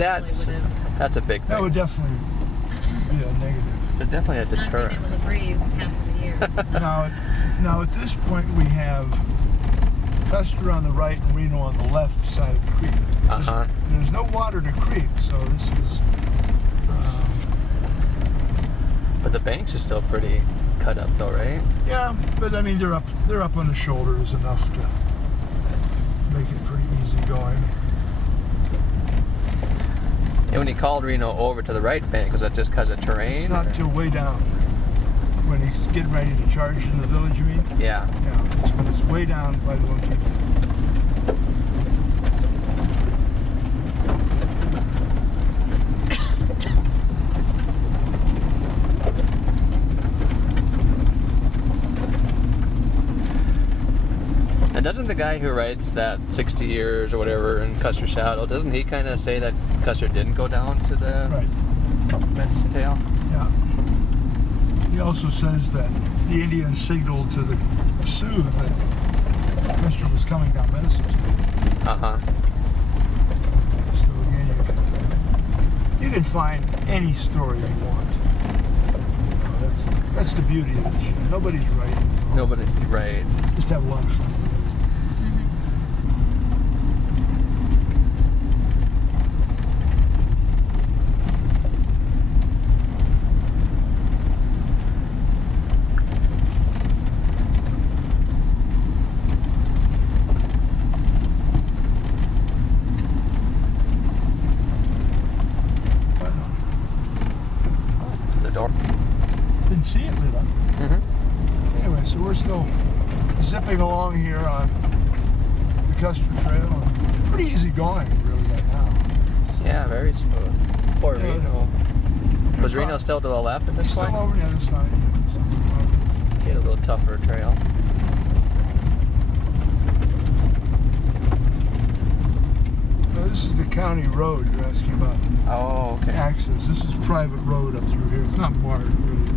That's a big thing. That would definitely be a negative. It's definitely a deterrent. Not being able to breathe half of the year. Now at this point we have Custer on the right and Reno on the left side of the creek. There's no water in the creek, so this is. But the banks are still pretty cut up, though, right? Yeah, but I mean they're up on the shoulders enough to make it pretty easy going. And when he called Reno over to the right bank, was that just because of terrain? It's not till way down. When he's getting ready to charge into the village, you mean? Yeah. Yeah, it's when it's way down by the location. And doesn't the guy who writes that 60 years or whatever in Custer Shadow, doesn't he kind of say that Custer didn't go down to the Medicine Tail? Yeah. He also says that the Indians signaled to the Sioux that Custer was coming down Medicine Tail. So again, you can find any story you want. That's the beauty of this. Nobody's right. Nobody, right. Just have a lot of fun with it. Didn't see it lit up. Anyway, so we're still zipping along here on the Custer Trail. Pretty easy going, really, right now. Yeah, very smooth. Poor Reno. Was Reno still to the left at this point? Still over the other side. He had a little tougher trail. No, this is the county road you're asking about. Oh, okay. Access. This is private road up through here. It's not marked, really.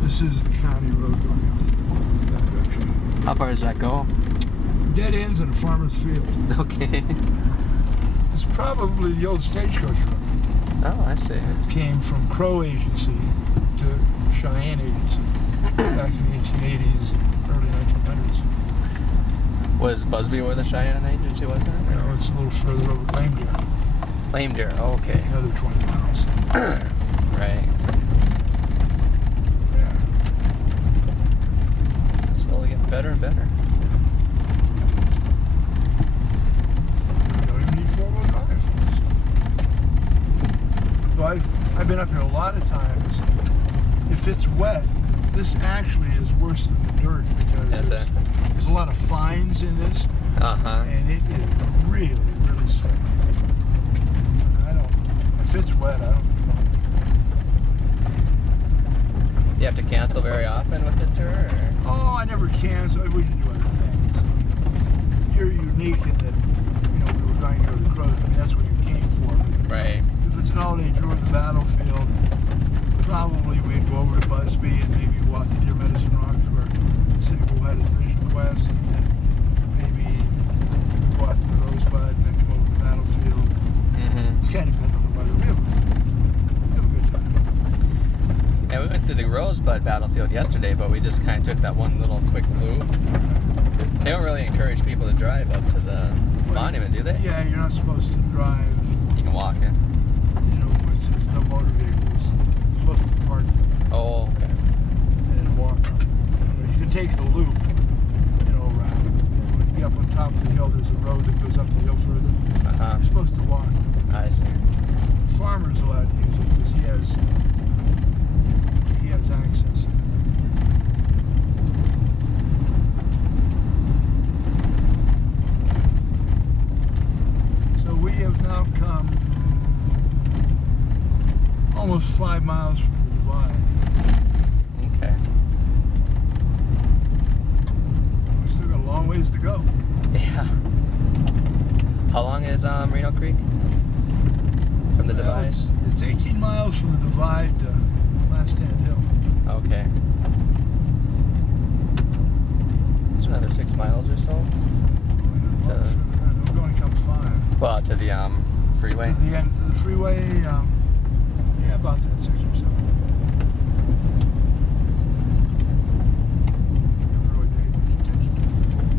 This is the county road going up that direction. How far does that go? Dead ends in a farmer's field. Okay. It's probably the old stagecoach road. Oh, I see. It came from Crow Agency to Cheyenne Agency back in the 1880s, early 1900s. Was Busby where the Cheyenne Agency was then? No, it's a little further over Lame Deer. Lame Deer, oh, okay. Another 20 miles. Right. Yeah. Slowly getting better and better. You don't even need four-wheel drive for this. So I've been up here a lot of times. If it's wet, this actually is worse than the dirt because there's a lot of fines in this. And it is really, really slick. If it's wet, I don't know. You have to cancel very often with the tour? Or? Oh, I never cancel. We can do other things. You're unique in that, we were going to go to the Crows. I mean, that's what you came for. Right. If it's an all-day tour of the battlefield, probably we'd go over to Busby and maybe walk to Deer Medicine Rocks where City Bull had his Vision Quest, and then maybe go out to the Rosebud and then come over to the battlefield. It's kind of dependent on the weather. We have a good time. Yeah, we went through the Rosebud battlefield yesterday, but we just kind of took that one little quick loop. They don't really encourage people to drive up to the monument, do they? Yeah, you're not supposed to drive. You can walk it. It says no motor vehicles. You're supposed to park. Oh, okay. And then walk up. You can take the loop, around. When you get up on top of the hill, there's a road that goes up the hill further. You're supposed to walk. I see. The farmer's allowed to use it because he has access. So we have now come almost 5 miles from the divide. Okay. We still got a long ways to go. Yeah. How long is Reno Creek from the divide? It's 18 miles from the divide to Last Stand Hill. Okay. It's another 6 miles or so. We're going to come 5. Well, to the freeway? To the end of the freeway, yeah, about that 6 or 7. Never really paid much attention to it.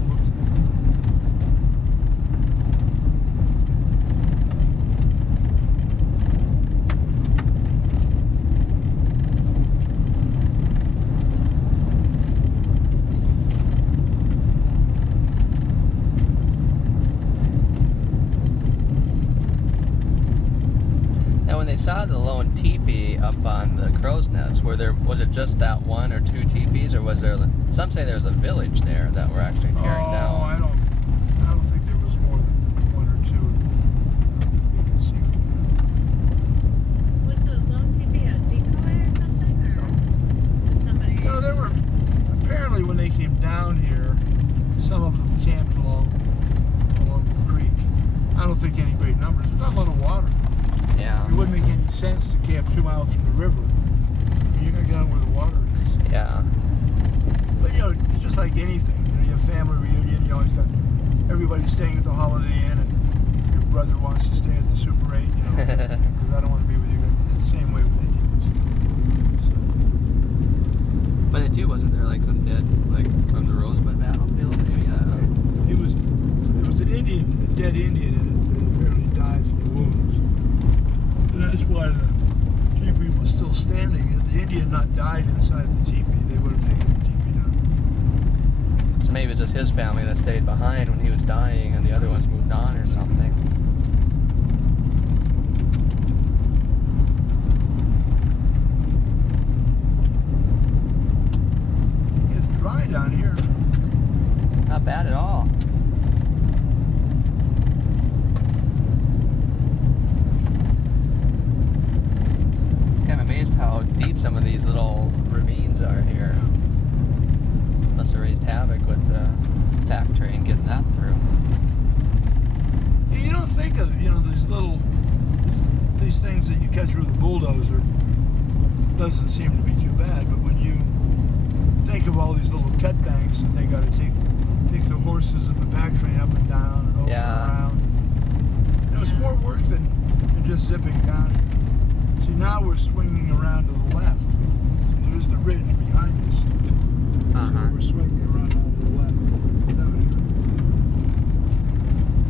Looked at it. Now, when they saw the lone teepee up on the crow's nest, was it just that one or two teepees, or was there? Some say there's a village there that we're actually tearing down. I don't think there was more than one or two that they could see from there. Was the lone teepee a decoy or something, or just somebody? No, there were apparently when they came down here, some of them camped along the creek. I don't think any great numbers. There's not a lot of water. Yeah. It wouldn't make any sense to camp 2 miles from the river. I mean, you're gonna get out where the water is. Yeah. But you know, it's just like anything. You know, you have family reunion. You always got everybody staying at the Holiday Inn, and your brother wants to stay at the Super 8. You know, because I don't want to be with you guys. It's the same way with Indians. So, But it too, wasn't there like some dead, like from the Rosebud battlefield? Maybe. there was an Indian, a dead Indian, and it apparently died from the wounds. And that's why the teepee was still standing. If the Indian not died inside the teepee, they would have taken the teepee down. So maybe it was just his family that stayed behind when he was dying, and the other ones moved on or something. It's dry down here. Not bad at all. Kind of amazed how deep some of these little ravines are here. Must have raised havoc with the pack train getting that through. You don't think of, you know, these things that you catch with a bulldozer doesn't seem to be too bad, but when you think of all these little cut banks that they got to take the horses and the pack train up and down and over and around, you know, it's more work than just zipping down here. See, now we're swinging around to the left. So there's the ridge behind us. So we're swinging around to the left.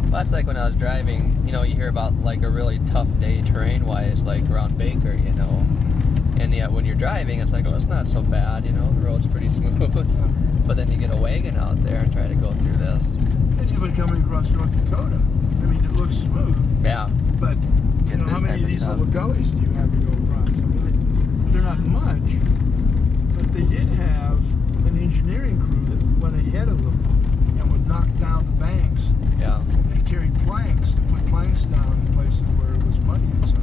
Well, that's like when I was driving, you know, you hear about like a really tough day terrain-wise, like around Baker, you know. And yet when you're driving, it's like, oh, it's not so bad, you know, the road's pretty smooth. But then you get a wagon out there and try to go through this. And even coming across North Dakota, I mean, it looks smooth. Yeah. But you know, how many of these little gullies do you have to go across? I mean, they're not much, but they did have an engineering crew that went ahead of them and would knock down the banks. Yeah. And they carried planks to put planks down in places where it was muddy and such.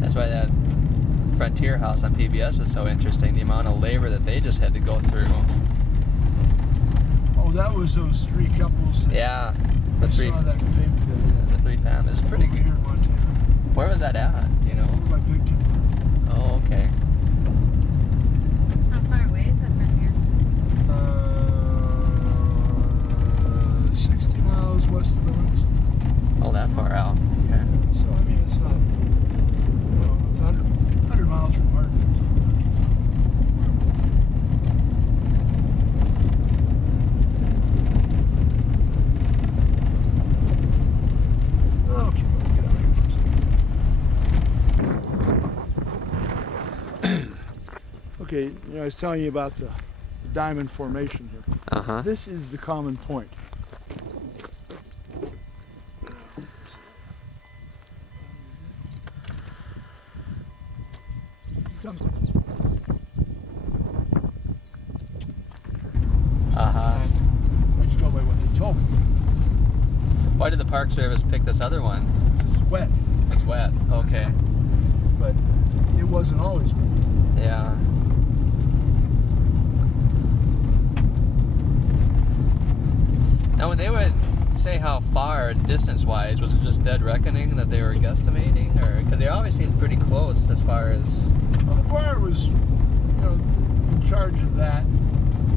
That's why that Frontier House on PBS was so interesting, the amount of labor that they just had to go through. Oh, that was those three couples. Yeah. I saw that The three families. It's pretty over good. here in Montana. Where was that at, you know? Over by Big Timber. Oh, okay. How far away is that from here? 60 miles west of Billings. Oh, that far out. Okay. So, I mean, it's not, you know, 100 miles from Martin. Okay, we'll get out here for a second. Okay, you know, I was telling you about the diamond formation here. Uh-huh. This is the common point. Uh-huh. I just go by what they told me. Why did the Park Service pick this other one? It's wet, It's wet. Okay. but it wasn't always wet. Yeah. Now when they would say how far distance-wise? Was it just dead reckoning that they were guesstimating, or because they always seemed pretty close as far as? Well, the bar was, in charge of that.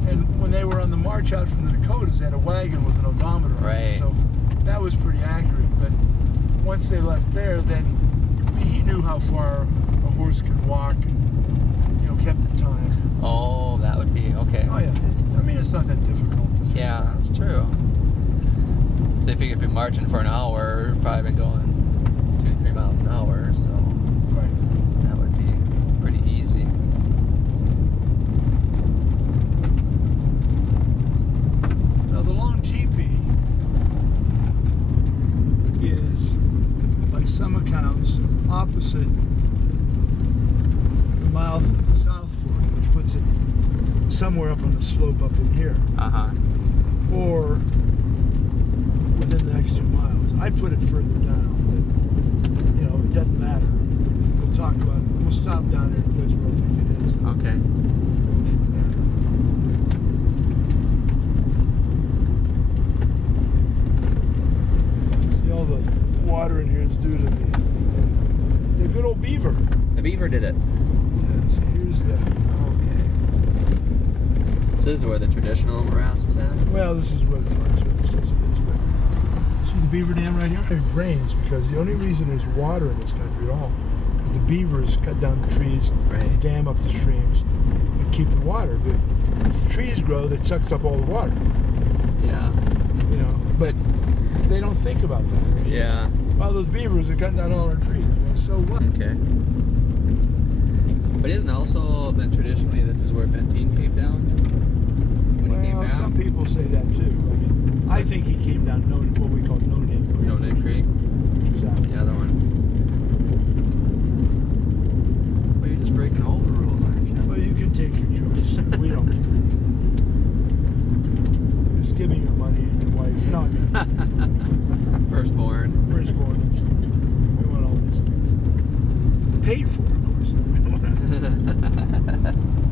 And when they were on the march out from the Dakotas, they had a wagon with an odometer on it. Right. So that was pretty accurate. But once they left there, then he knew how far a horse could walk and, kept the time. Oh, that would be okay. Oh, yeah. It's not that difficult. Yeah, that's true. So you figure if you're marching for an hour, you're probably been going 2-3 miles an hour, so Right. that would be pretty easy. Now, the Lone Teepee is, by some accounts, opposite the mouth of the South Fork, which puts it somewhere up on the slope up in here, or within the next 2 miles. I put it further down, but it doesn't matter. We'll talk about it. We'll stop down there because where I think it is. Okay. Go from there. See, all the water in here is due to the good old beaver. The beaver did it. Yeah, so here's the. Okay. So this is where the traditional morass is at? Well, this is where the Forest Service says it is, but see the beaver dam right here? It rains because the only reason there's water in this country at all is the beavers cut down the trees, Right. dam up the streams, and keep the water. But as the trees grow, that sucks up all the water, Yeah. But they don't think about that. Yeah. Well, those beavers are cutting down all our trees. Well, so what? Okay. But isn't also then traditionally this is where Benteen came down? When he came Well, down? some people say that too. I think he came down what we call No Name Creek. No Name Creek. Which is out. The other one. Well, you're just breaking all the rules, aren't you? Well, you can take your choice. We don't care. Just give me your money and your wife. No, I mean, Firstborn. firstborn. We want all these things. Paid for, of course.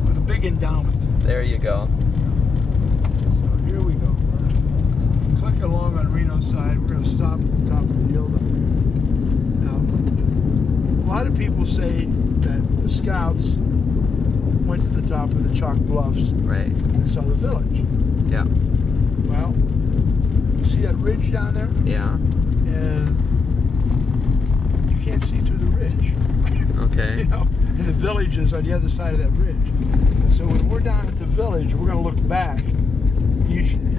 With a big endowment. There you go. So here we go. We're clicking along on Reno's side. We're going to stop at the top of the hill down there. Now, a lot of people say that the scouts went to the top of the Chalk Bluffs Right. and saw the village. Yeah. Well, you see that ridge down there? Yeah. And you can't see through the ridge. Okay. And the village is on the other side of that ridge. And so when we're down at the village, we're going to look back. And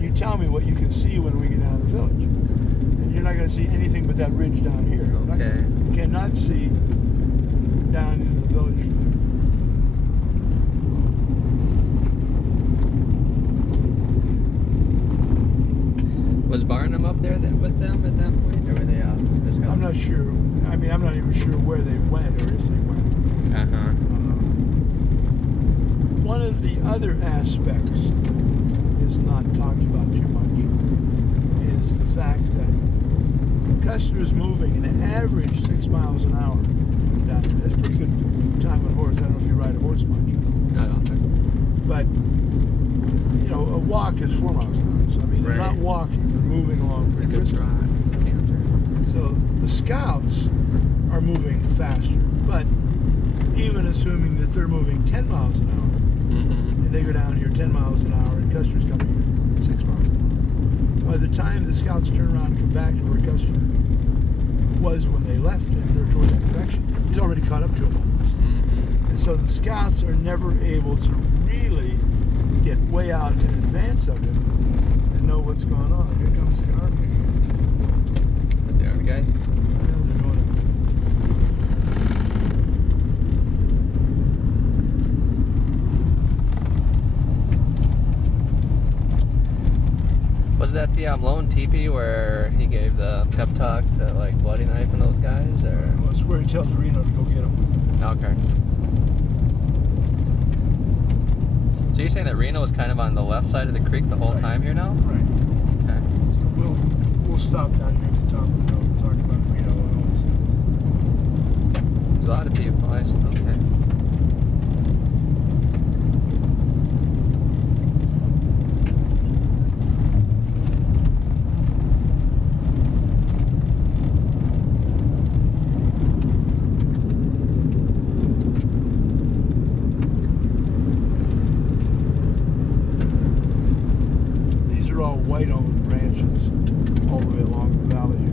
you tell me what you can see when we get out of the village. And you're not going to see anything but that ridge down here. Okay. You cannot see down into the village from there. Was Barnum up there with them at that point, or were they off? I'm not sure. I mean, I'm not even sure where they went or if they went. One of the other aspects that is not talked about too much is the fact that Custer's moving an average 6 miles an hour down there. That's pretty good time on a horse. I don't know if you ride a horse much. Not often. But, a walk is 4 miles an hour. So, I mean, they're not walking. They're moving along pretty Good briskly. try. Canter. So the scouts are moving faster, but even assuming that they're moving 10 miles an hour, and they go down here 10 miles an hour, and Custer's coming at 6 miles an hour. By the time the scouts turn around and come back to where Custer was when they left him, they're toward that direction, he's already caught up to him almost. And so the scouts are never able to really get way out in advance of him and know what's going on. Here comes the army again. That's the Army guys. Well, they're doing it. Was that the Lone Teepee where he gave the pep talk to like Bloody Knife and those guys, or? Well, it's where he tells Reno to go get him. Okay. So you're saying that Reno was kind of on the left side of the creek the whole time here now? Right. Okay. So we'll stop down here at the top of the hill and talk about Reno and all this. There's a lot of people. Okay. white-owned ranches all the way along the valley here.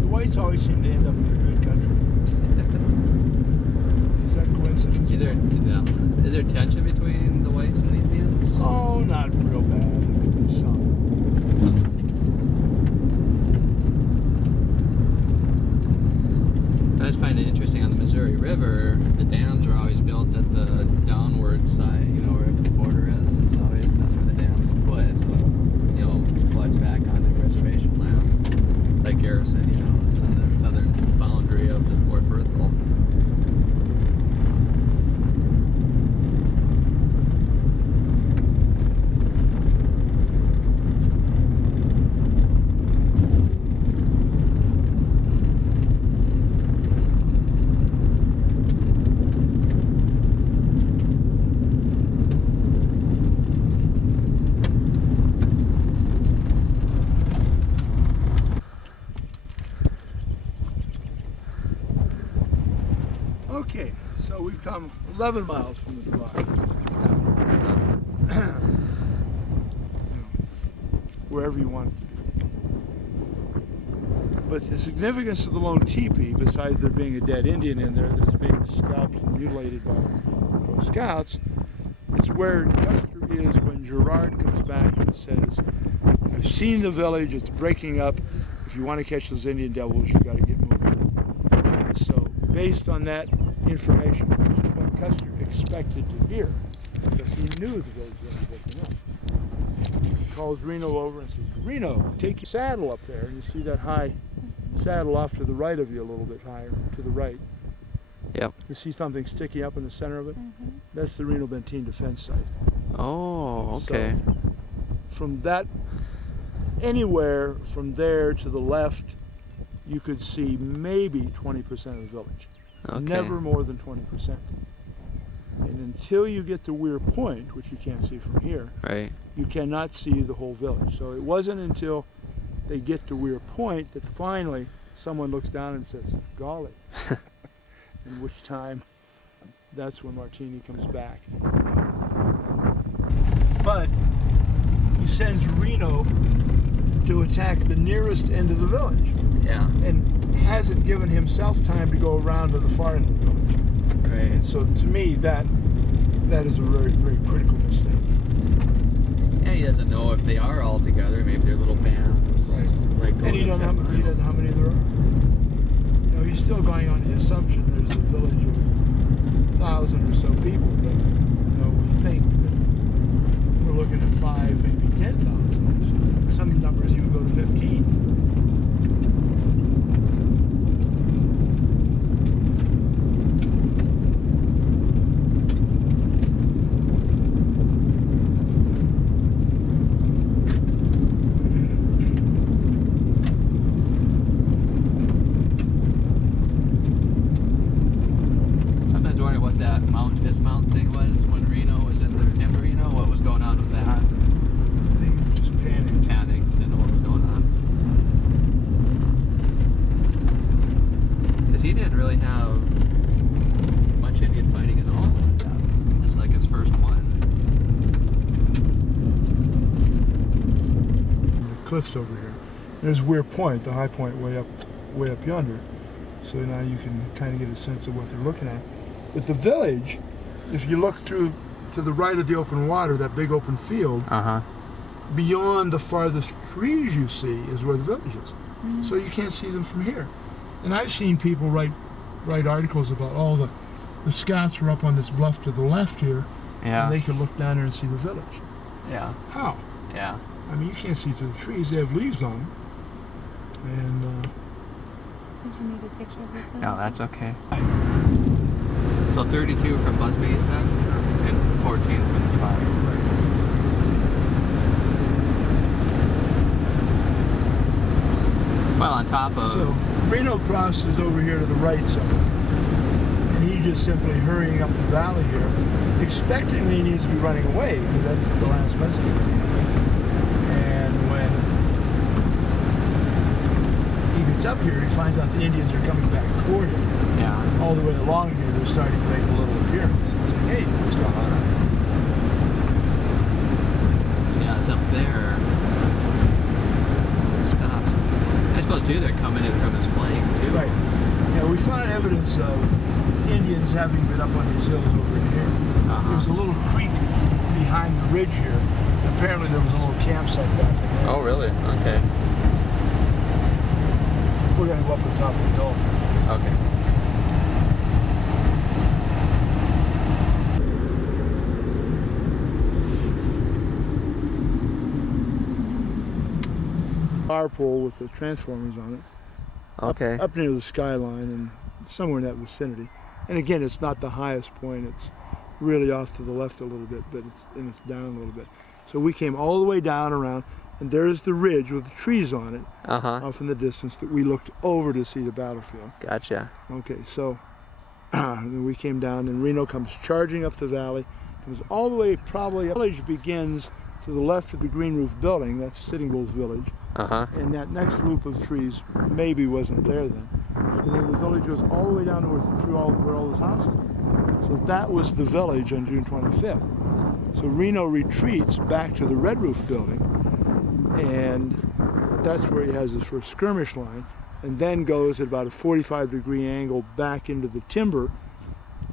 The whites always seem to end up in the good country. Is that coincidence? Is there tension between the whites and the Indians? Oh, not real bad. There's some. I just find it interesting on the Missouri River, the dams are always built at the downward side, you know, wherever the border is. That's where the dam is put, so you know, floods back onto reservation land. Like Garrison, you know, it's on the southern boundary of the Fort Berthold. Okay, so we've come 11 miles from the divide. Wherever you want it to be. But the significance of the lone teepee, besides there being a dead Indian in there that is being scalped and mutilated by those scouts, it's where Custer is when Gerard comes back and says, I've seen the village, it's breaking up. If you want to catch those Indian devils, you've got to get moving. And so, based on that information, which is what Custer expected to hear, because he knew the village was breaking up, he calls Reno over and says, Reno, take your saddle up there. And you see that high saddle off to the right of you, a little bit higher, to the right. Yep. You see something sticking up in the center of it? That's the Reno Benteen defense site. Oh, okay. So, from that, anywhere from there to the left, you could see maybe 20% of the village. Okay. Never more than 20%. And until you get to Weir Point, which you can't see from here, Right. you cannot see the whole village. So it wasn't until they get to Weir Point that finally someone looks down and says, golly. In which time, that's when Martini comes back. But he sends Reno to attack the nearest end of the village. Yeah. And hasn't given himself time to go around to the far end of the village. Right. And so to me, that is a very, very critical mistake. Yeah, he doesn't know if they are all together. Maybe they're little bands. Right. Like And he doesn't know how many there are. You know, he's still going on the assumption there's a village of 1,000 or so people, but you know, we think that we're looking at 5, maybe 10,000. Some numbers even go to 15. Dismount thing was when Reno was in Reno. What was going on with that? I think he was just panicked. Didn't know what was going on. Because he didn't really have much Indian fighting at all. This is like his first one. The cliffs over here. There's Weir Point, the high point way up yonder. So now you can kind of get a sense of what they're looking at. But the village, if you look through to the right of the open water, that big open field, beyond the farthest trees you see is where the village is. So you can't see them from here. And I've seen people write articles about, the scouts were up on this bluff to the left here, and they could look down there and see the village. Yeah. How? Yeah. I mean, you can't see through the trees. They have leaves on them. And, Did you need a picture of this? No, that's okay. So 32 from Busby, you said? And 14 from the Divide. Well, on top of... So, Reno Cross is over here to the right somewhere. And he's just simply hurrying up the valley here, expecting that he needs to be running away, because that's the last message. And when he gets up here, he finds out the Indians are coming back toward him. Yeah. All the way along here, they're starting to make a little appearance and say, hey, what's going on out there. Stops. I suppose too they're coming in from his flank too. Right. Yeah, we found evidence of Indians having been up on these hills over here. There's a little creek behind the ridge here. Apparently there was a little campsite back there. Oh really? Okay. We're gonna go up the top of the hill. Okay. Power pole with the transformers on it. Okay. Up near the skyline and somewhere in that vicinity. And again, it's not the highest point. It's really off to the left a little bit, but it's down a little bit. So we came all the way down around, and there's the ridge with the trees on it off in the distance that we looked over to see the battlefield. Gotcha. Okay, so then we came down, and Reno comes charging up the valley, comes all the way probably. The village begins to the left of the green roof building. That's Sitting Bull's village. And that next loop of trees maybe wasn't there then. And then the village goes all the way down north through where all those houses are. So that was the village on June 25th. So Reno retreats back to the red roof building, and that's where he has his first skirmish line, and then goes at about a 45-degree angle back into the timber,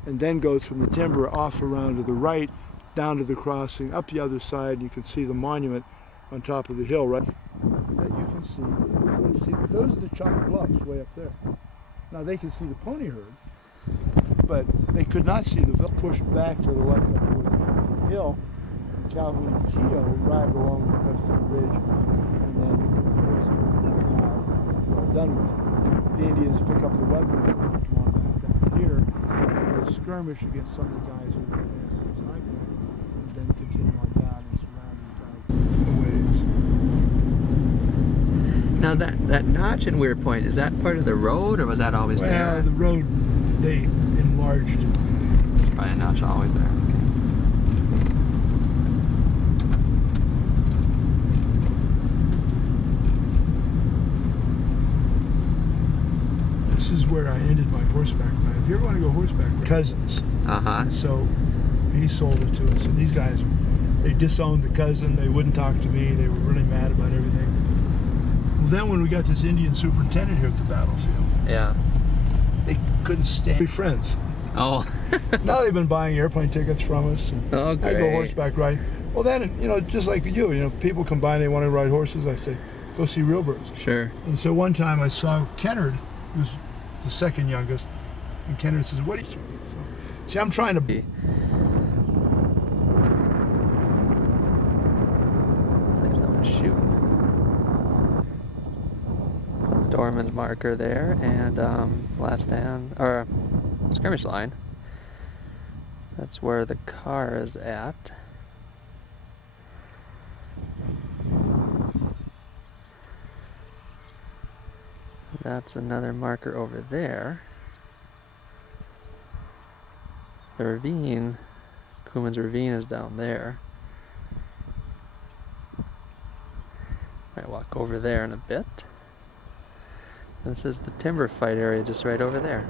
and then goes from the timber off around to the right, down to the crossing, up the other side, and you can see the monument on top of the hill, right? That you can see. Those are the chalk bluffs way up there. Now they can see the pony herd, but they could not see the pushed back to the left of the hill. Calhoun and Keto ride along the crest of the ridge, and then well done with it. The Indians pick up the weapons and come on back down here. They skirmish against some of the guys who were advanced to the high point, and then continue on down and surround the ways. Now that notch in Weir Point, is that part of the road or was that always there? The road, they enlarged it. It's probably a notch always there. This is where I ended my horseback ride. If you ever want to go horseback riding, cousins. So he sold it to us, and these guys, they disowned the cousin. They wouldn't talk to me. They were really mad about everything. Well, then when we got this Indian superintendent here at the battlefield, they couldn't stand be friends. Oh. Now they've been buying airplane tickets from us. And Oh, great. I go horseback riding. Well, then, just like you, people come by and they want to ride horses. I say, go see real birds. Sure. And so one time I saw Kennard, who's the second youngest, and Kennard says, "What are you?" So, see, I'm trying to. There's someone shooting. That's Dorman's marker there, and last stand or skirmish line. That's where the car is at. That's another marker over there. The ravine, Kuman's ravine, is down there. Might walk over there in a bit. This is the timber fight area just right over there.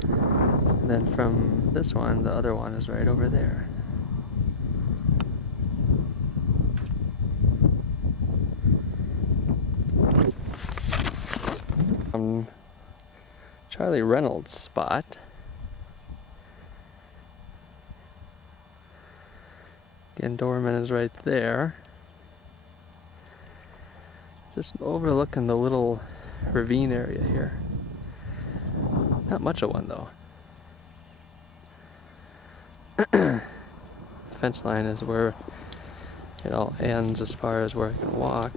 And then from this one, the other one is right over there. Charlie Reynolds' spot. Again, Dorman is right there. Just overlooking the little ravine area here. Not much of one though. Fence line is where it all ends as far as where I can walk.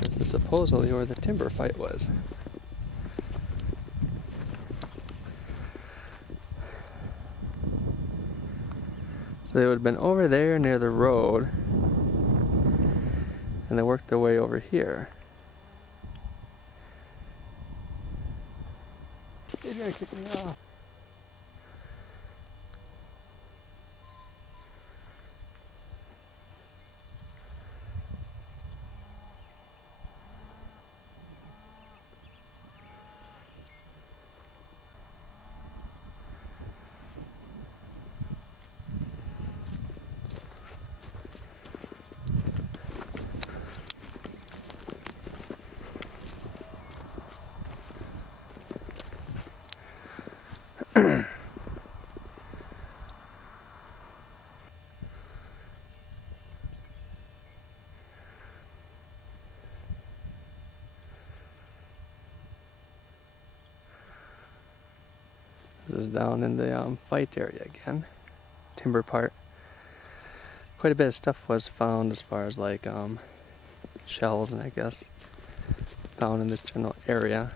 This is supposedly where the timber fight was. So they would have been over there near the road, and they worked their way over here. You're gonna kick me off. This is down in the fight area again. Timber part. Quite a bit of stuff was found as far as like shells, and I guess found in this general area.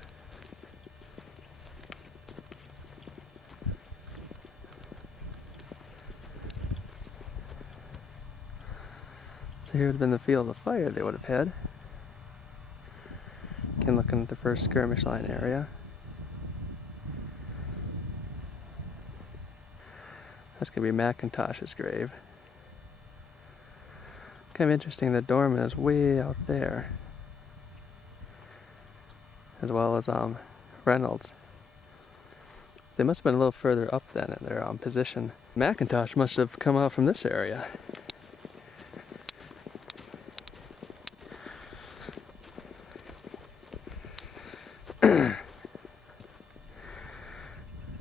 So here would have been the field of fire they would have had. Again, looking at the first skirmish line area. That's going to be McIntosh's grave. Kind of interesting that Dorman is way out there, as well as Reynolds. So they must have been a little further up then in their position. McIntosh must have come out from this area.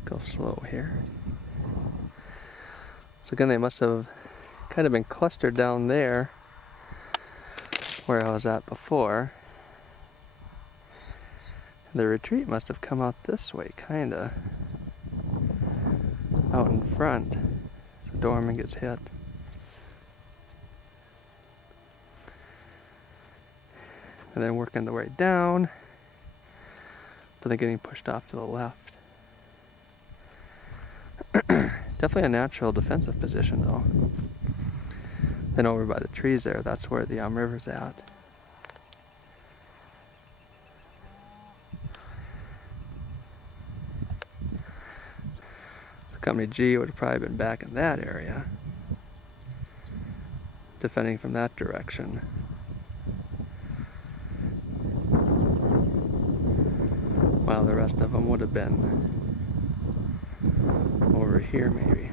Go slow here. So again, they must have kind of been clustered down there where I was at before. The retreat must have come out this way, kinda. Out in front. So Dorman gets hit. And then working their way down. But then getting pushed off to the left. Definitely a natural defensive position though. Then over by the trees there, that's where the river's at. So Company G would have probably been back in that area, defending from that direction. While the rest of them would have been over here maybe.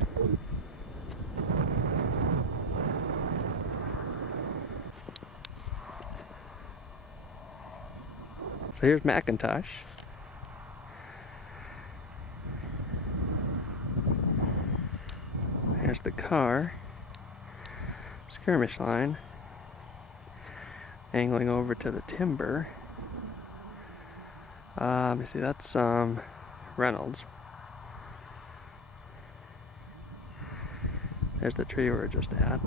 So here's McIntosh. Here's the car. Skirmish line. Angling over to the timber. Let me see, that's Reynolds. There's the tree we were just at.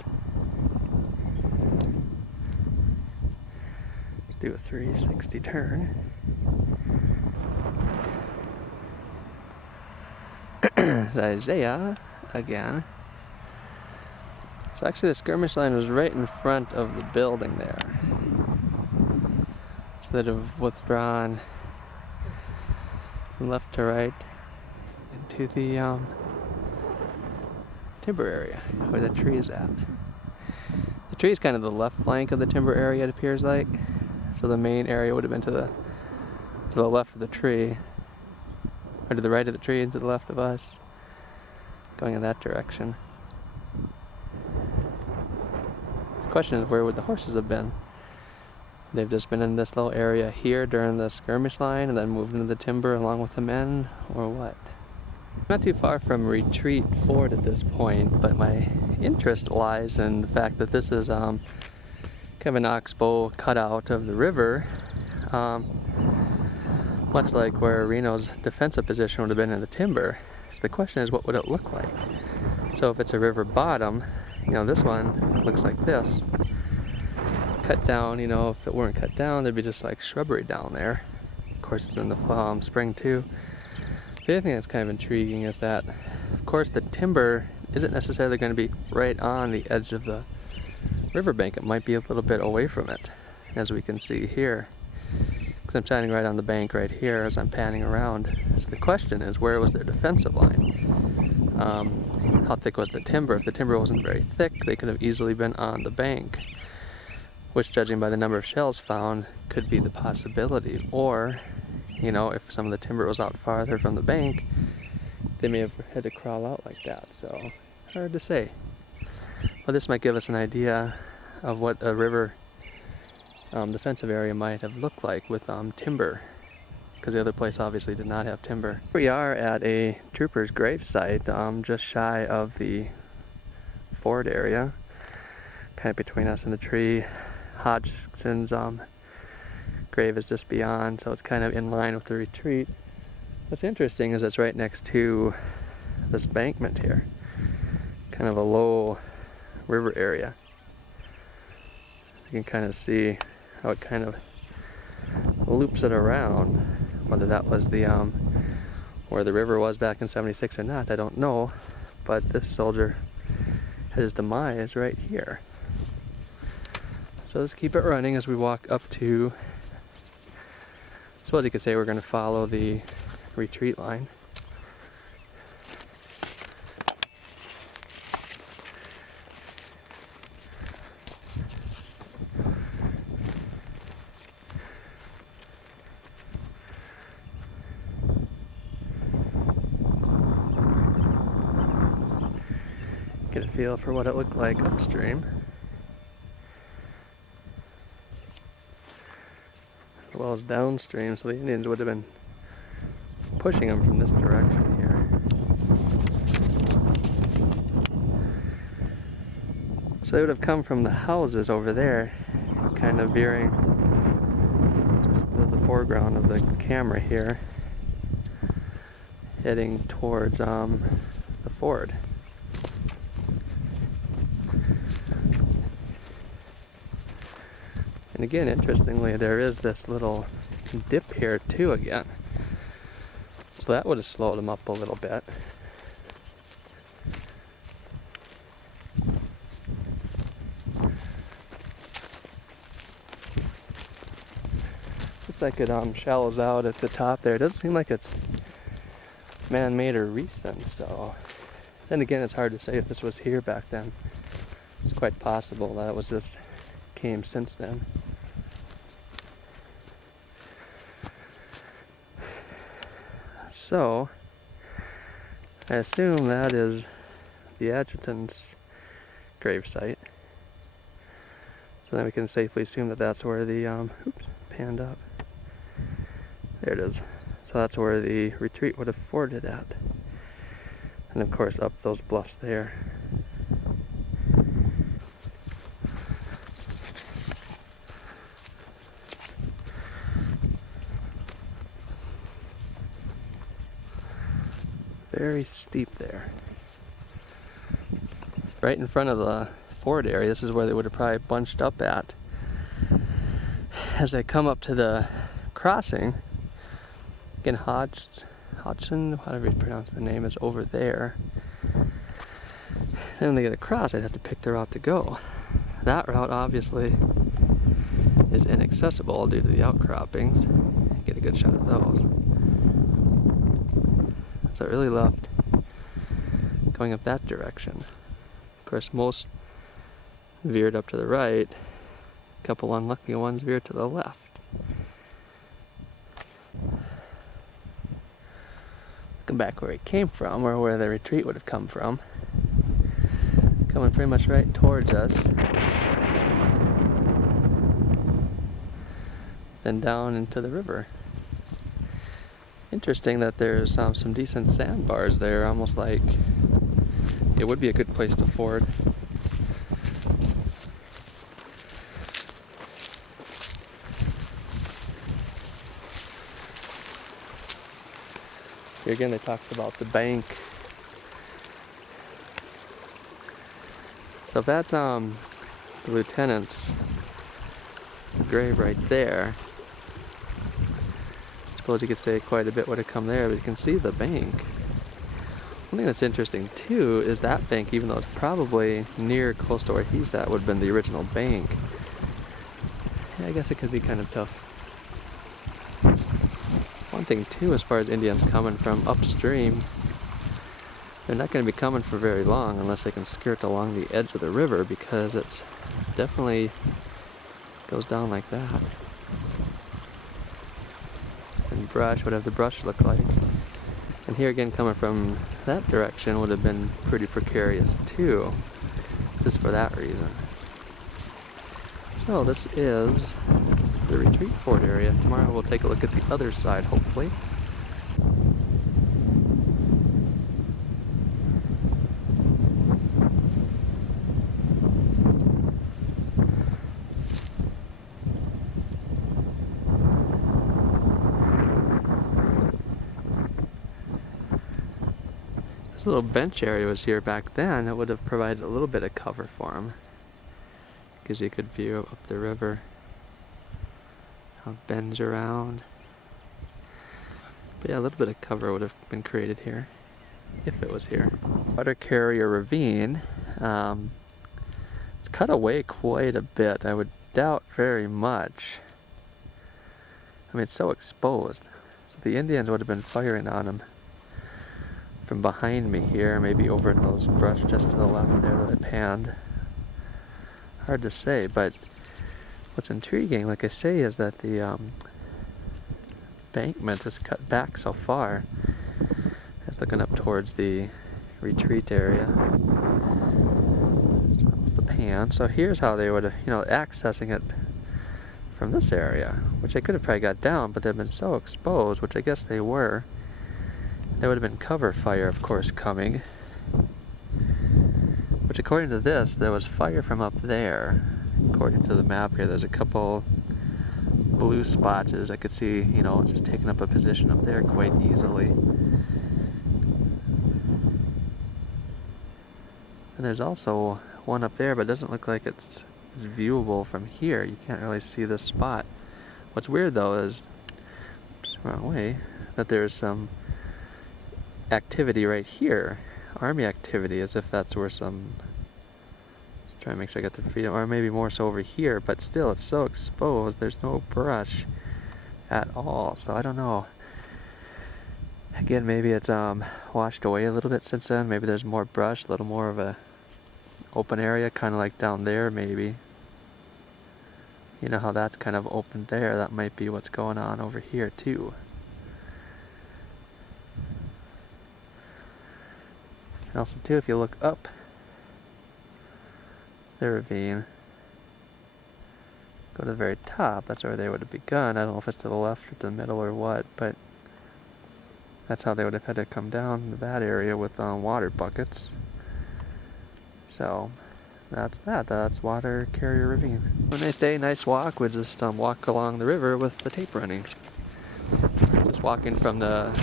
Let's do a 360 turn. There's Isaiah again. So actually the skirmish line was right in front of the building there. So they'd have withdrawn from left to right into the timber area where the tree is at. The tree is kind of the left flank of the timber area, it appears like. So the main area would have been to the left of the tree, or to the right of the tree and to the left of us, going in that direction. The question is, where would the horses have been? They've just been in this little area here during the skirmish line and then moved into the timber along with the men, or what? Not too far from Retreat Ford at this point, but my interest lies in the fact that this is kind of an oxbow cutout of the river, much like where Reno's defensive position would have been in the timber. So the question is, what would it look like? So if it's a river bottom, you know, this one looks like this. Cut down, you know, if it weren't cut down, there'd be just like shrubbery down there. Of course, it's in the fall, spring too. The other thing that's kind of intriguing is that, of course, the timber isn't necessarily going to be right on the edge of the riverbank. It might be a little bit away from it, as we can see here. Because I'm shining right on the bank right here as I'm panning around. So the question is, where was their defensive line? How thick was the timber? If the timber wasn't very thick, they could have easily been on the bank, which, judging by the number of shells found, could be the possibility. Or, you know, if some of the timber was out farther from the bank, they may have had to crawl out like that. So, hard to say. Well, this might give us an idea of what a river defensive area might have looked like with timber, because the other place obviously did not have timber. We are at a trooper's grave site just shy of the ford area, kind of between us and the tree. Hodgson's grave is just beyond, so it's kind of in line with the retreat. What's interesting is it's right next to this embankment here, kind of a low river area. You can kind of see how it kind of loops it around. Whether that was the where the river was back in '76 or not, I don't know. But this soldier had his demise right here. So let's keep it running as we walk up to, so as you could say, we're going to follow the retreat line. Get a feel for what it looked like upstream, as well as downstream, so the Indians would have been pushing them from this direction here. So they would have come from the houses over there, kind of veering just to the foreground of the camera here, heading towards the ford. And again, interestingly, there is this little dip here too again. So that would have slowed them up a little bit. Looks like it shallows out at the top there. It doesn't seem like it's man-made or recent, so then again, it's hard to say if this was here back then. It's quite possible that it was just came since then. So I assume that is the adjutant's gravesite. So then we can safely assume that that's where the oops, panned up. There it is. So that's where the retreat would have forded at. And of course up those bluffs there. Very steep there. Right in front of the ford area, this is where they would have probably bunched up at. As they come up to the crossing, again, Hodgson, whatever you pronounce the name, is over there. Then when they get across, they'd have to pick the route to go. That route obviously is inaccessible due to the outcroppings. Get a good shot of those. So it really left going up that direction. Of course, most veered up to the right. A couple unlucky ones veered to the left. Looking back where it came from, or where the retreat would have come from. Coming pretty much right towards us. Then down into the river. Interesting that there's some decent sandbars there, almost like it would be a good place to ford. Here again they talked about the bank. So if that's the lieutenant's grave right there, I suppose you could say quite a bit would have come there, but you can see the bank. One thing that's interesting too is that bank, even though it's probably near close to where he's at, would have been the original bank. Yeah, I guess it could be kind of tough. One thing too, as far as Indians coming from upstream, they're not going to be coming for very long unless they can skirt along the edge of the river, because it's definitely goes down like that. And brush, whatever the brush look like. And here again, coming from that direction would have been pretty precarious too, just for that reason. So this is the retreat fort area. Tomorrow we'll take a look at the other side, hopefully. this little bench area was here back then, it would have provided a little bit of cover for him. Gives you a good view up the river. How it bends around. But yeah, a little bit of cover would have been created here, if it was here. Water Carrier Ravine. It's cut away quite a bit. I would doubt very much. I mean, it's so exposed. So the Indians would have been firing on him from behind me here, maybe over in those brush just to the left there that I panned. Hard to say, but what's intriguing, like I say, is that the embankment is cut back so far. It's looking up towards the retreat area. So that was the pan. So here's how they would have, accessing it from this area, which they could have probably got down, but they've been so exposed, which I guess they were. There would have been cover fire, of course, coming. Which, according to this, there was fire from up there. According to the map here, there's a couple blue spotches I could see, just taking up a position up there quite easily. And there's also one up there, but it doesn't look like it's viewable from here. You can't really see this spot. What's weird though is, oops, wrong way, that there's some activity right here. Army activity, as if that's where some, let's try and make sure I got the freedom, or maybe more so over here, but still it's so exposed, there's no brush at all, so I don't know. Again, maybe it's washed away a little bit since then. Maybe there's more brush, a little more of a open area, kind of like down there maybe. You know how that's kind of open there, that might be what's going on over here too. And also too, if you look up the ravine, go to the very top, that's where they would have begun. I don't know if it's to the left or to the middle or what, but that's how they would have had to come down to that area with water buckets. So that's that. That's Water Carrier Ravine. A nice day, nice walk. We just walk along the river with the tape running. Just walking from the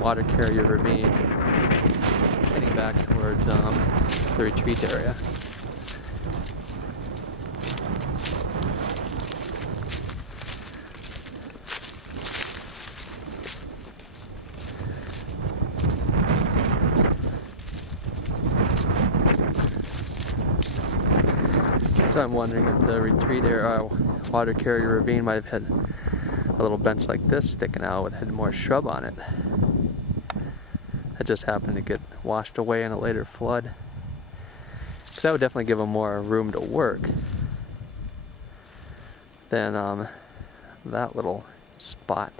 Water Carrier Ravine, heading back towards the retreat area. So I'm wondering if the retreat area, Water Carrier Ravine might have had a little bench like this sticking out with had more shrub on it. That just happened to get washed away in a later flood. Because that would definitely give them more room to work than that little spot.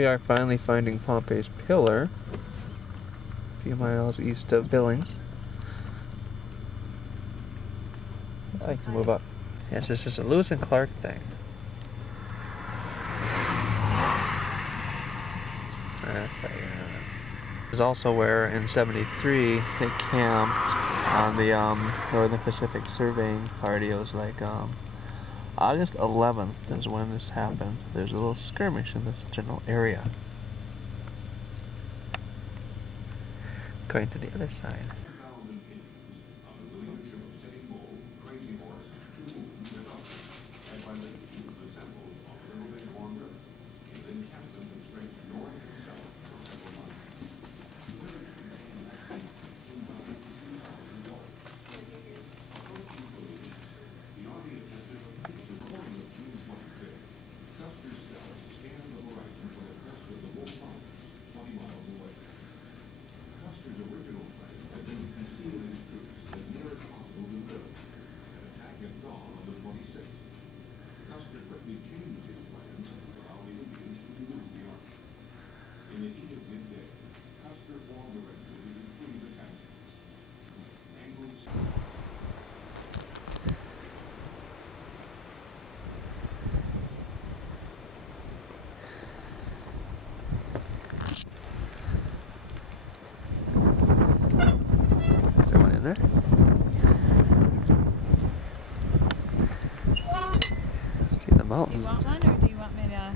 We are finally finding Pompey's Pillar, a few miles east of Billings. I can move up. Yes, this is a Lewis and Clark thing. This is also where in '73 they camped on the Northern Pacific Surveying Party. It was like August 11th is when this happened. There's a little skirmish in this general area. Going to the other side. Do mountains. you want one, or do you want me to?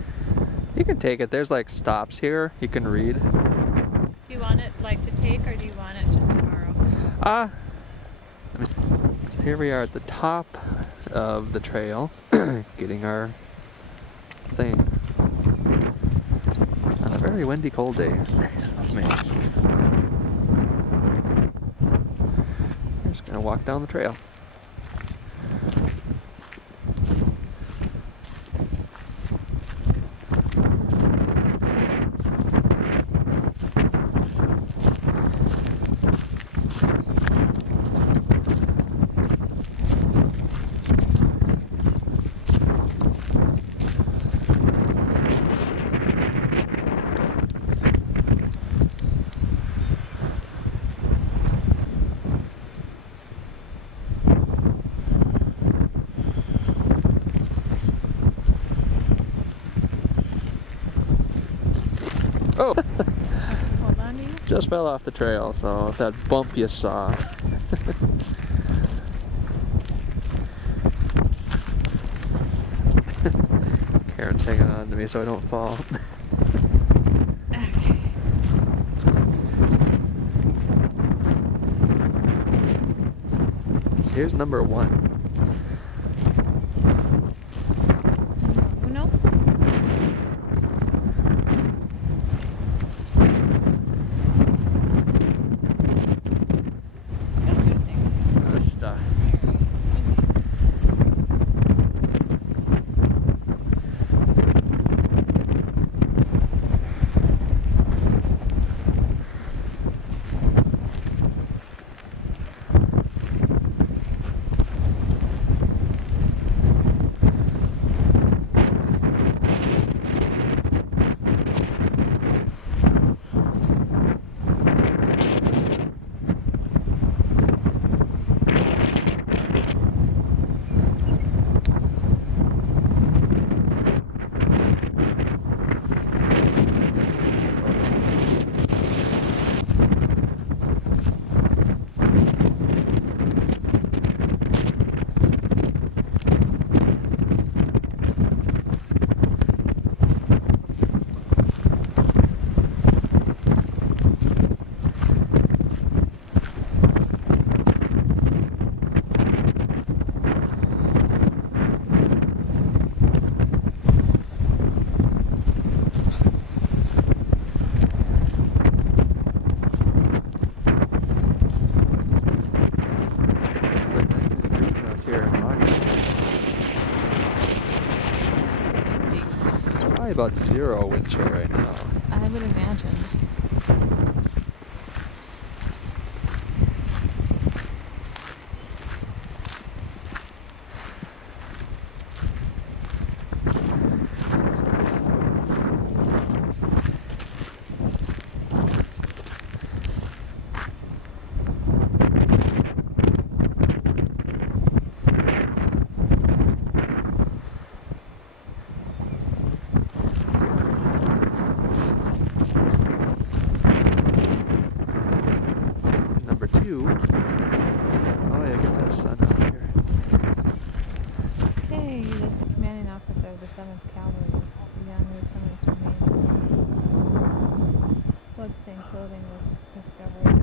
You can take it. There's like stops here. You can read. Do you want it like to take, or do you want it just to borrow? So here we are at the top of the trail, getting our thing on a very windy, cold day of May. We're just gonna walk down the trail. Oh! Hold on to you. Just fell off the trail, so if that bump you saw. Karen's hanging on to me so I don't fall. Okay. Here's number 1. Uno. Got a good thing. Just, here in August. It's probably about 0 wind chill right now. I would imagine. Number 2. Oh yeah, get that sun out here. Okay, this is the commanding officer of the 7th Cavalry. Young lieutenant's remains. Bloodstained clothing was discovered.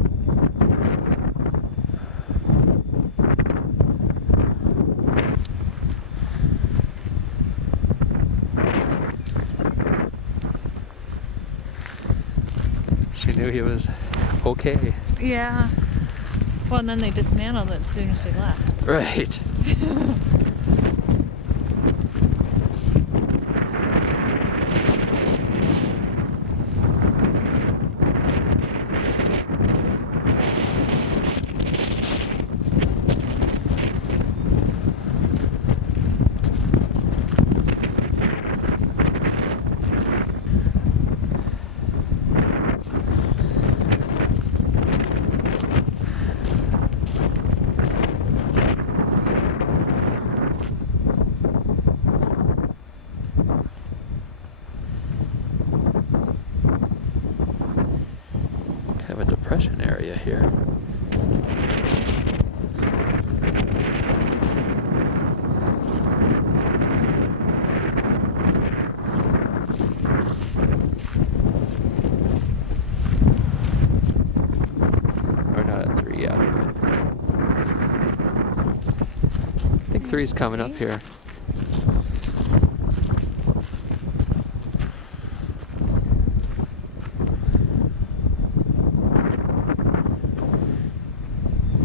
She knew he was okay. Yeah. Well, and then they dismantled it as soon as she left. Right. Have a depression area here. 3's coming up here.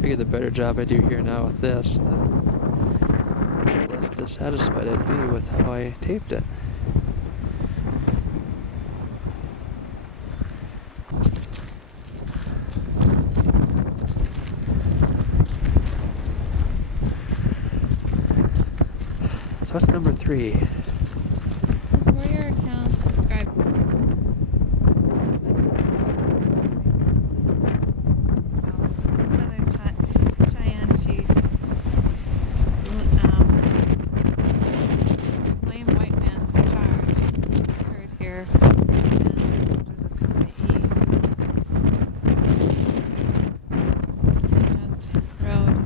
Figure the better job I do here now with this, the less dissatisfied I'd be with how I taped it. So what's number 3? Since were your accounts described Southern Cheyenne Chief, lame white man's charge occurred here as soldiers of Company E. They just rode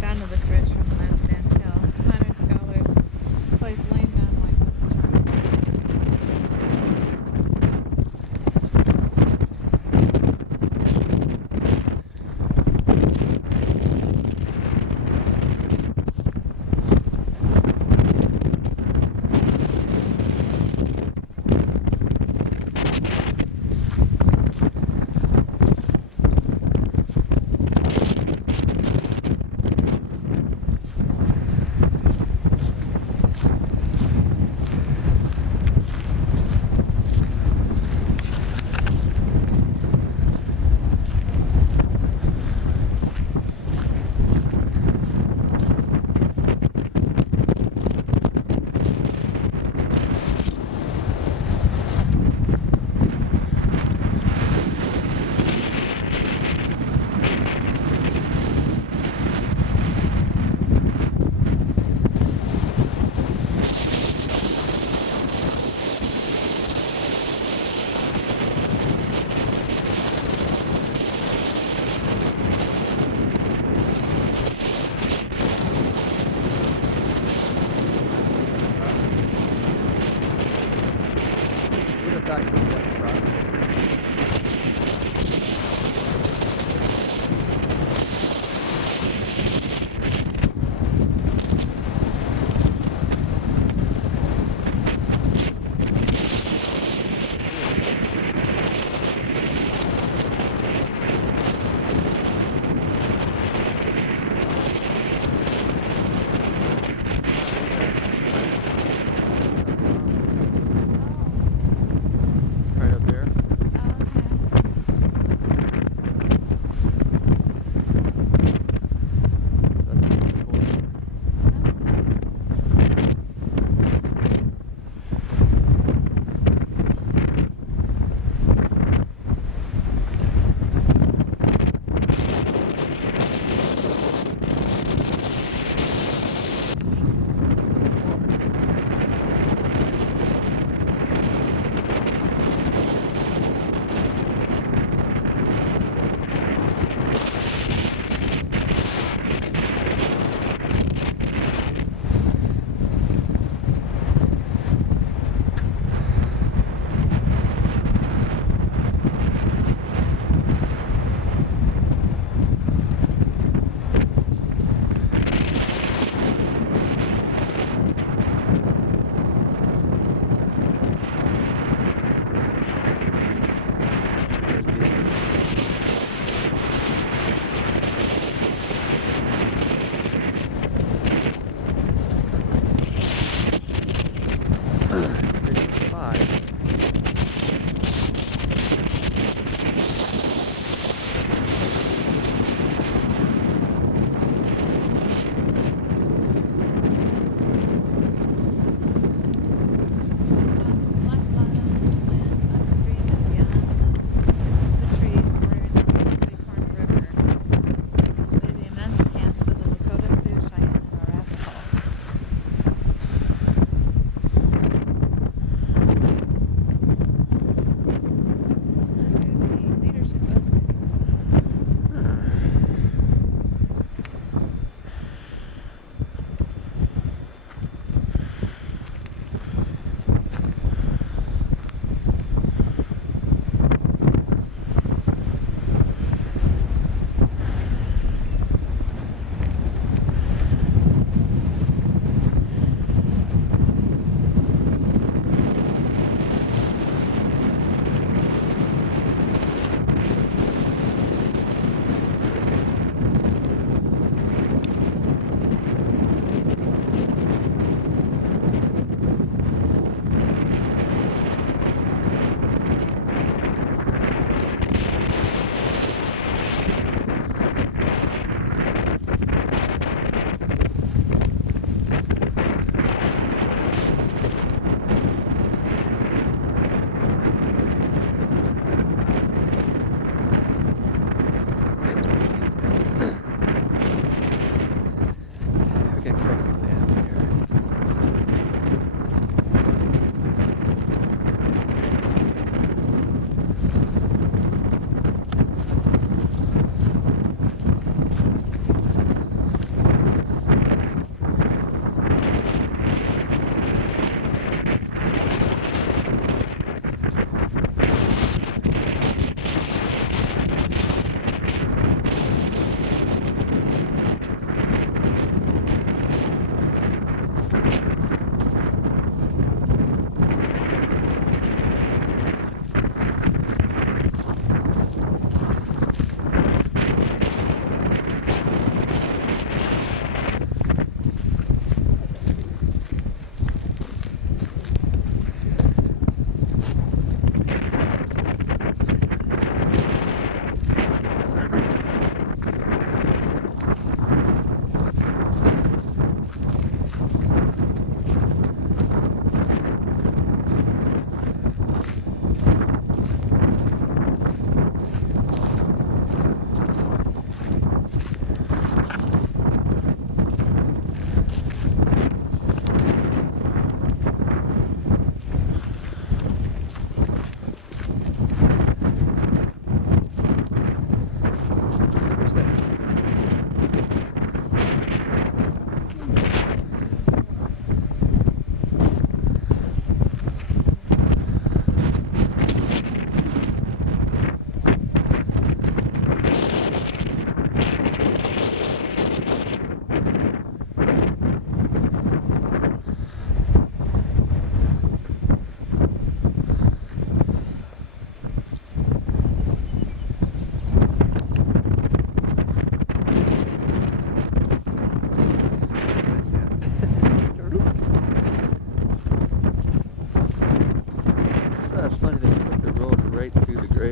down to this ridge from Lansdowne Hill. Modern scholars place lame man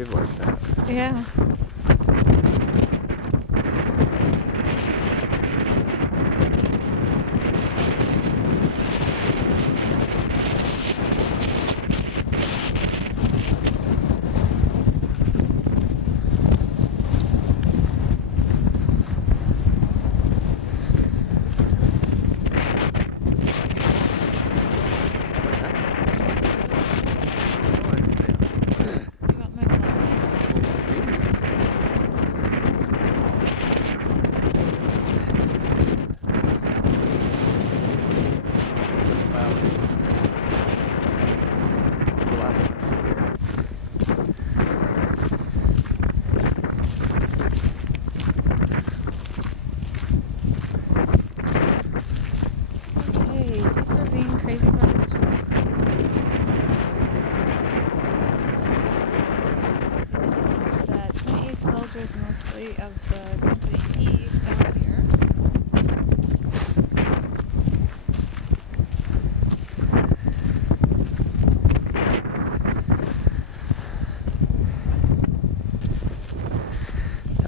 brave like that. Yeah. You want my gloves? What's the last one? Okay, deep ravine, crazy cross-section. The 28 soldiers, mostly of the Company E, down here.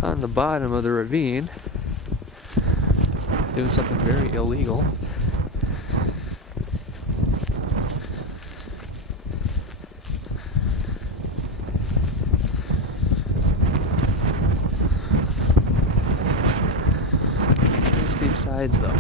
On the bottom of the ravine, doing something very illegal. Very steep sides though.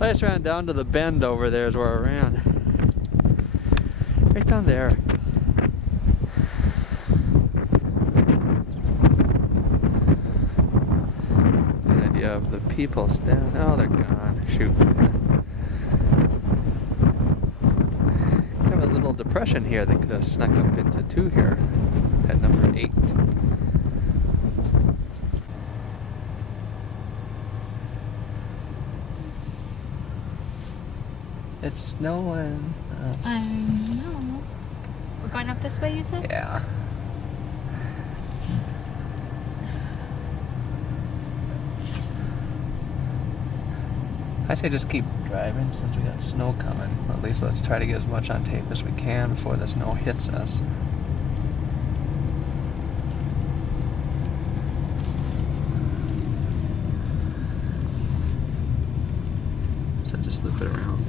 I just ran down to the bend over there is where I ran. Right down there. Good idea of the people standing. Oh, they're gone. Shoot. Have a little depression here that could have snuck up into 2 here at number 8. It's snowing. I know. We're going up this way, you said? Yeah. I say just keep driving since we got snow coming. At least let's try to get as much on tape as we can before the snow hits us. So just loop it around.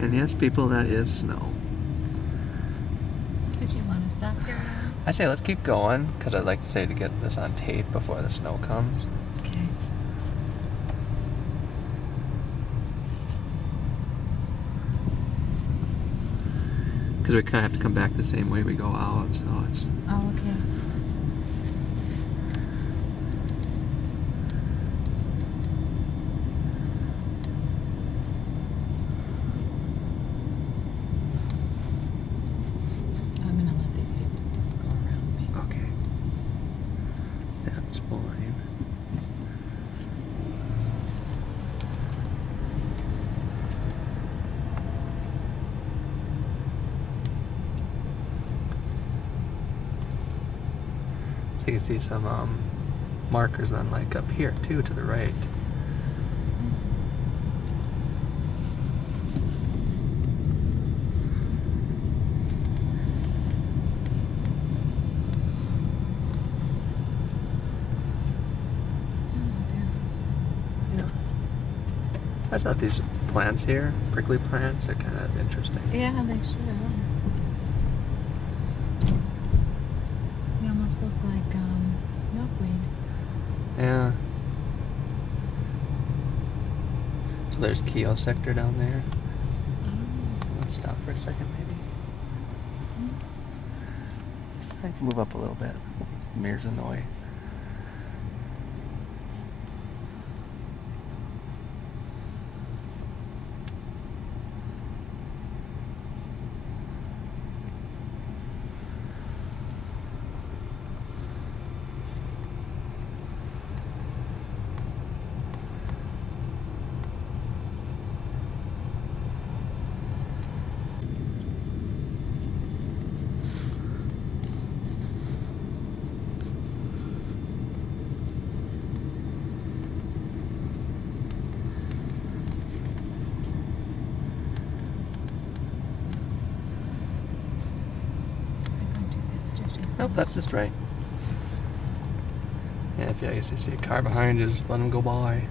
And yes, people, that is snow. Did you want to stop here now? I say let's keep going, because I'd like to say to get this on tape before the snow comes. Okay. Because we kind of have to come back the same way we go out, so it's... Oh, okay. I'm gonna let these people go around me. Okay. That's fine. So you can see some markers then, like up here too, to the right. I thought these plants here, prickly plants, are kind of interesting. Yeah, they sure are. They almost look like milkweed. Yeah. So there's Keogh sector down there. Let's stop for a second, maybe. I can move up a little bit. Mirrors in the way. I'm going too fast or too slow? Nope, that's just right. Yeah, if you, I guess you see a car behind you, just let them go by.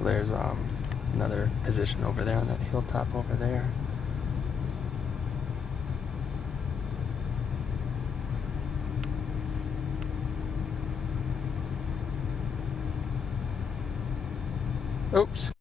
There's another position over there on that hilltop over there. Oops.